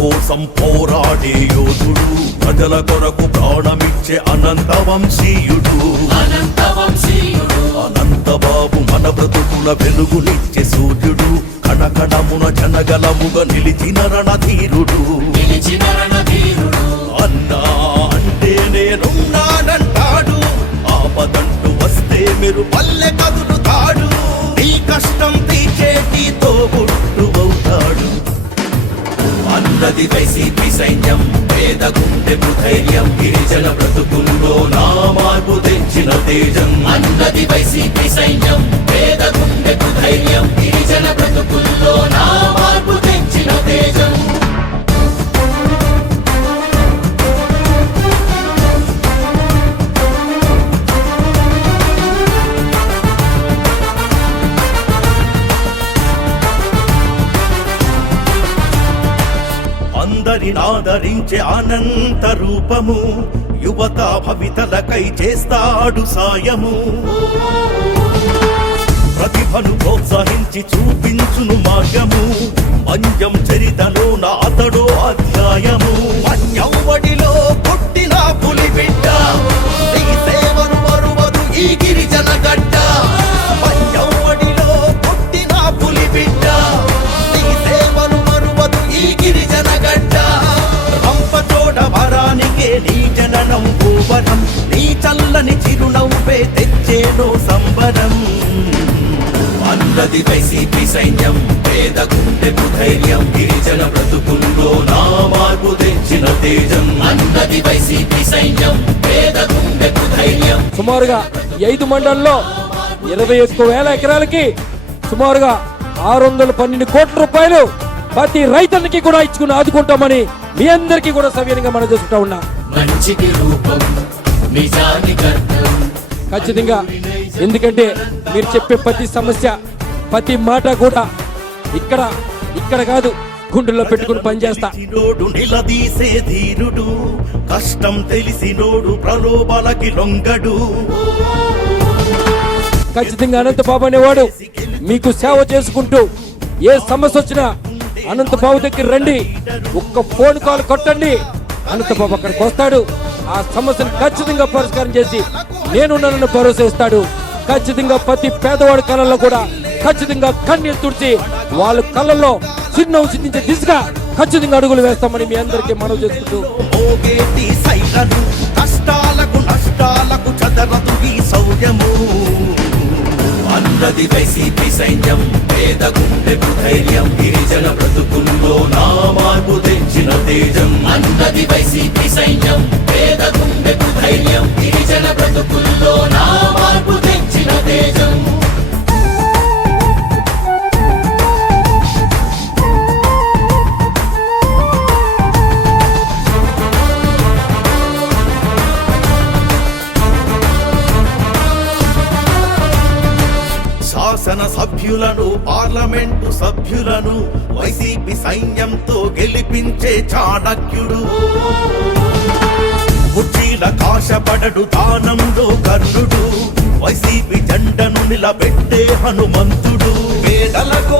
కోసం పోరాడే యోధుడు ప్రజల కొరకు ప్రాణమిచ్చే అనంత వంశీయుడు అనంత వంశీయుడు అనంత బాబు మన బ్రతుకుల వెలుగునిచ్చే సూర్యుడు కణకణమున జనగలముగా నిలిచిన రణధీరుడు. నిలిచిన రణధీరుడు. ఉన్నది వైసీపీ సైన్యం పేద గుండె ధైర్యం గిరిజన బ్రతుకుల్లో నా మార్పు తెచ్చిన తేజం. అన్నది వైసీపీ సైన్యం పేద గుండె ధైర్యం గిరిజన బ్రతుకుల్లో నా అందరిని ఆదరించే అనంత రూపము. యువత భవితలకై చేస్తాడు సాయము. ప్రతిభను ప్రోత్సహించి చూపించును మార్గము మంజం చరితలో అతడో అధ్యాయము. సంబరం. నీ చల్లని చిరునవ్వే తెచ్చేనో సంబరం. అన్నది వైసీపీ సైన్యం పేద గుండె ధైర్యం గిరిజన బ్రతుకుల్లో నా మార్పు తెచ్చిన తేజం. అన్నది వైసీపీ సైన్యం పేద గుండె ధైర్యం సుమారుగా ఐదు మండలంలో ఇరవై ఒక్క వేల ఎకరాలకి సుమారుగా ఆరు వందల పన్నెండు కోట్ల రూపాయలు ప్రతి రైతులకి కూడా ఇచ్చుకుని ఆదుకుంటామని మీ అందరికీ కూడా సవ్యంగా మనం చేసుకుంటా ఉన్నాం. మంచికి రూపం నిజానికి అర్థం ఖచ్చితంగా. ఎందుకంటే మీరు చెప్పే ప్రతి సమస్య ప్రతి మాట కూడా ఇక్కడ ఇక్కడ కాదు గుండెల్లో పెట్టుకుని పనిచేస్తా నోడు నిలదీసే ధీరుడు కష్టం తెలిసినోడు ప్రలోభాలకి లొంగడు. ఖచ్చితంగా అనంత బాబు అనేవాడు మీకు సేవ చేసుకుంటూ ఏ సమస్య వచ్చినా అనంత బాబు దగ్గర రండి ఒక్క ఫోన్ కాల్ కొట్టండి అనంత బాబు అక్కడికి వస్తాడు. ఆ సమస్యను ఖచ్చితంగా పరిష్కారం చేసి నేనున్నానని భరోసా ఇస్తాడు ఖచ్చితంగా ప్రతి పేదవాడి కళ్ళల్లో కూడా ఖచ్చితంగా కన్నీరు తుడిచి వాళ్ళ కళ్ళల్లో చిన్న సిద్ధించే దిశగా ఖచ్చితంగా అడుగులు వేస్తామని మీ అందరికీ మనవి చేసుకుంటూ కష్టాలకు నష్టాలకు చదరదు ఈ శౌర్యము ఉన్నది వైసీపీ సైన్యం. పేద గుండెకు ధైర్యం గిరిజన బ్రతుకుల్లో నా మార్పు తెచ్చిన తేజం. అన్నది వైసీపీ సైన్యం పేద శాసన సభ్యులను పార్లమెంటు సభ్యులను వైసీపీ సైన్యంతో గెలిపించే చాణక్యుడు. కుర్చీల కాశపడడు దానంలో కర్ణుడు. వైసీపీ జెండను నిలబెట్టే హనుమంతుడు. పేదల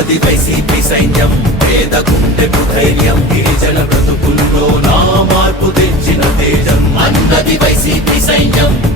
ఉన్నది వైసీపీ సైన్యం పేద గుండెకు ధైర్యం గిరిజన బ్రతుకుల్లో నా మార్పు తెచ్చిన తేజం. అన్నది వైసీపీ సైన్యం.